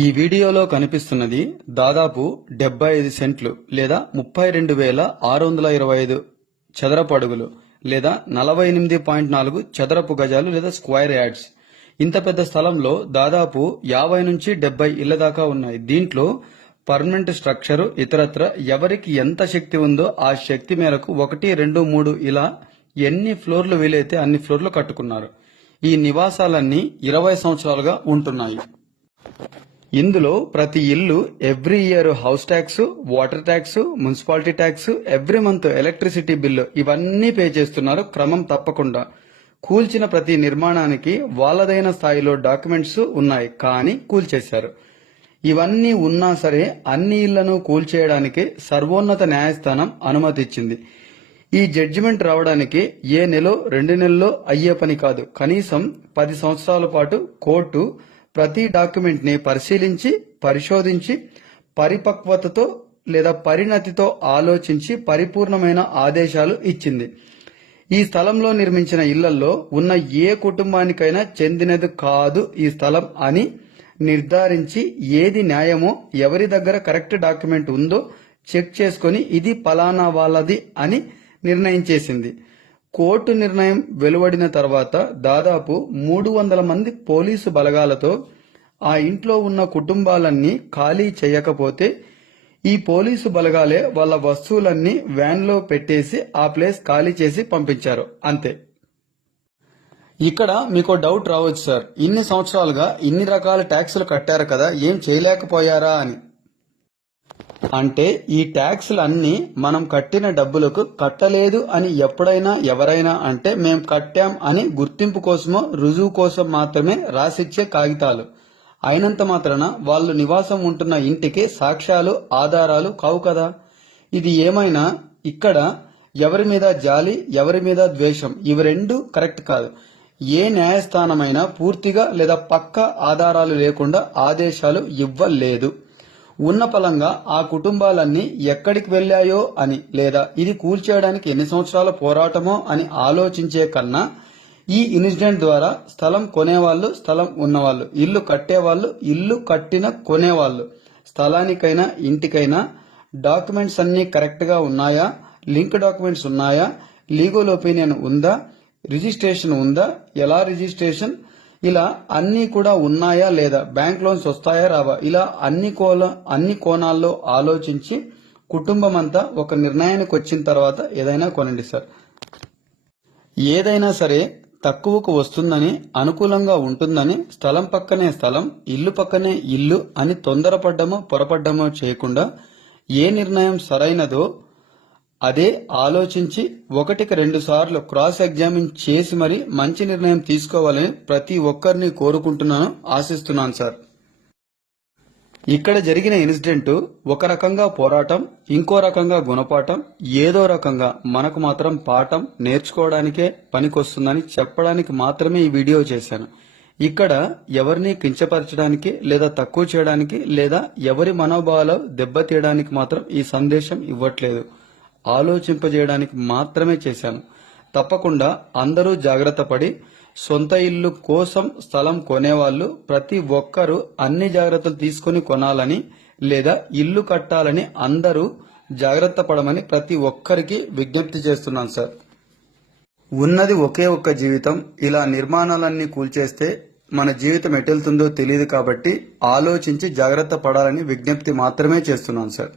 ఈ వీడియోలో కనిపిస్తున్నది దాదాపు డెబ్బై ఐదు సెంట్లు లేదా ముప్పై రెండు వేల ఆరు వందల ఇరవై ఐదు చదరపు అడుగులు లేదా నలభై ఎనిమిది పాయింట్ నాలుగు చదరపు గజాలు లేదా స్క్వేర్ యార్డ్స్ ఇంత పెద్ద స్థలంలో దాదాపు యాభై నుంచి డెబ్బై ఇళ్ళ దాకా ఉన్నాయి. దీంట్లో పర్మనెంట్ స్ట్రక్చర్ ఇతరత్ర ఎవరికి ఎంత శక్తి ఉందో ఆ శక్తి మేరకు ఒకటి రెండు మూడు ఇలా ఎన్ని ఫ్లోర్లు వీలైతే అన్ని ఫ్లోర్లు కట్టుకున్నారు. ఈ నివాసాలన్నీ ఇరవై సంవత్సరాలుగా ఉంటున్నాయి. ఇందులో ప్రతి ఇల్లు every year house tax water tax municipality tax every month electricity bill ఇవన్నీ పే చేస్తున్నారు. క్రమం తప్పకుండా కూల్చిన ప్రతి నిర్మాణానికి వాళ్ళదైన స్థాయిలో డాక్యుమెంట్స్ ఉన్నాయి. కానీ కూల్చేశారు. ఇవన్నీ ఉన్నా సరే అన్ని ఇళ్ళను కూల్చేయడానికి సర్వోన్నత న్యాయస్థానం అనుమతిచ్చింది. ఈ జడ్జిమెంట్ రావడానికి ఏ నెలో రెండు నెలల్లో అయ్యే పని కాదు. కనీసం పది సంవత్సరాల పాటు కోర్టు ప్రతి డాక్యుమెంట్ని పరిశీలించి పరిశోధించి పరిపక్వతతో లేదా పరిణతితో ఆలోచించి పరిపూర్ణమైన ఆదేశాలు ఇచ్చింది. ఈ స్థలంలో నిర్మించిన ఇళ్ళలో ఉన్న ఏ కుటుంబానికైనా చెందినది కాదు ఈ స్థలం అని నిర్ధారించి ఏది న్యాయమో ఎవరి దగ్గర కరెక్ట్ డాక్యుమెంట్ ఉందో చెక్ చేసుకొని ఇది ఫలానా వాళ్ళది అని నిర్ణయం చేసింది. కోర్టు నిర్ణయం వెలువడిన తర్వాత దాదాపు మూడు వందల మంది పోలీసు బలగాలతో ఆ ఇంట్లో ఉన్న కుటుంబాలన్నీ ఖాళీ చేయకపోతే ఈ పోలీసు బలగాలే వాళ్ళ వస్తువులన్నీ వ్యాన్లో పెట్టేసి ఆ ప్లేస్ ఖాళీ చేసి పంపించారు. అంతే. ఇక్కడ మీకు డౌట్ రావచ్చు సార్. ఇన్ని సంవత్సరాలుగా ఇన్ని రకాల ట్యాక్సులు కట్టారు కదా ఏం చేయలేకపోయారా అని. అంటే ఈ ట్యాక్స్లన్నీ మనం కట్టిన డబ్బులకు కట్టలేదు అని ఎప్పుడైనా ఎవరైనా అంటే మేం కట్టాం అని గుర్తింపు కోసమో రుజువు కోసం మాత్రమే రాసిచ్చే కాగితాలు. అయినంత మాత్రాన వాళ్ళు నివాసం ఉంటున్న ఇంటికి సాక్ష్యాలు ఆధారాలు కావు కదా. ఇది ఏమైనా ఇక్కడ ఎవరి మీద జాలి ఎవరి మీద ద్వేషం? ఇవి రెండు కరెక్ట్ కాదు. ఏ న్యాయస్థానమైనా పూర్తిగా లేదా పక్క ఆధారాలు లేకుండా ఆదేశాలు ఇవ్వలేదు. ఉన్న పలంగా ఆ కుటుంబాలన్నీ ఎక్కడికి వెళ్ళాయో అని లేదా ఇది కూల్చేయడానికి ఎన్ని సంవత్సరాల పోరాటమో అని ఆలోచించే కన్నా ఈ ఇన్సిడెంట్ ద్వారా స్థలం కొనేవాళ్ళు స్థలం ఉన్నవాళ్ళు ఇల్లు కట్టేవాళ్ళు ఇల్లు కట్టిన కొనేవాళ్ళు స్థలానికైనా ఇంటికైనా డాక్యుమెంట్స్ అన్నీ కరెక్ట్గా ఉన్నాయా? లింక్ డాక్యుమెంట్స్ ఉన్నాయా? లీగల్ ఒపీనియన్ ఉందా? రిజిస్ట్రేషన్ ఉందా? ఎలా రిజిస్ట్రేషన్? ఇలా అన్ని కూడా ఉన్నాయా లేదా బ్యాంక్ లోన్స్ వస్తాయా రావా? ఇలా అన్ని కోల అన్ని కోణాల్లో ఆలోచించి కుటుంబం అంతా ఒక నిర్ణయానికి వచ్చిన తర్వాత ఏదైనా కొనండి సార్. ఏదైనా సరే తక్కువకు వస్తుందని అనుకూలంగా ఉంటుందని స్థలం పక్కనే స్థలం ఇల్లు పక్కనే ఇల్లు అని తొందరపడ్డమో పొరపడ్డమో చేయకుండా ఏ నిర్ణయం సరైనదో అదే ఆలోచించి ఒకటికి రెండు సార్లు క్రాస్ ఎగ్జామిన్ చేసి మరి మంచి నిర్ణయం తీసుకోవాలని ప్రతి ఒక్కరిని కోరుకుంటున్నాను ఆశిస్తున్నాను సార్. ఇక్కడ జరిగిన ఇన్సిడెంట్ ఒక రకంగా పోరాటం ఇంకో రకంగా గుణపాఠం ఏదో రకంగా మనకు మాత్రం పాఠం నేర్చుకోవడానికే పనికొస్తుందని చెప్పడానికి మాత్రమే ఈ వీడియో చేశాను. ఇక్కడ ఎవరిని కించపరచడానికి లేదా తక్కువ చేయడానికి లేదా ఎవరి మనోభావాలు దెబ్బతీయడానికి మాత్రం ఈ సందేశం ఇవ్వట్లేదు. ఆలోచింపజేయడానికి మాత్రమే చేశాను. తప్పకుండా అందరూ జాగ్రత్త పడి సొంత ఇల్లు కోసం స్థలం కొనేవాళ్ళు ప్రతి ఒక్కరూ అన్ని జాగ్రత్తలు తీసుకుని కొనాలని లేదా ఇల్లు కట్టాలని అందరూ జాగ్రత్త పడమని ప్రతి ఒక్కరికి విజ్ఞప్తి చేస్తున్నాను సార్. ఉన్నది ఒకే ఒక్క జీవితం. ఇలా నిర్మాణాలన్నీ కూల్చేస్తే మన జీవితం ఎటెళ్తుందో తెలియదు కాబట్టి ఆలోచించి జాగ్రత్త పడాలని విజ్ఞప్తి మాత్రమే చేస్తున్నాను సార్.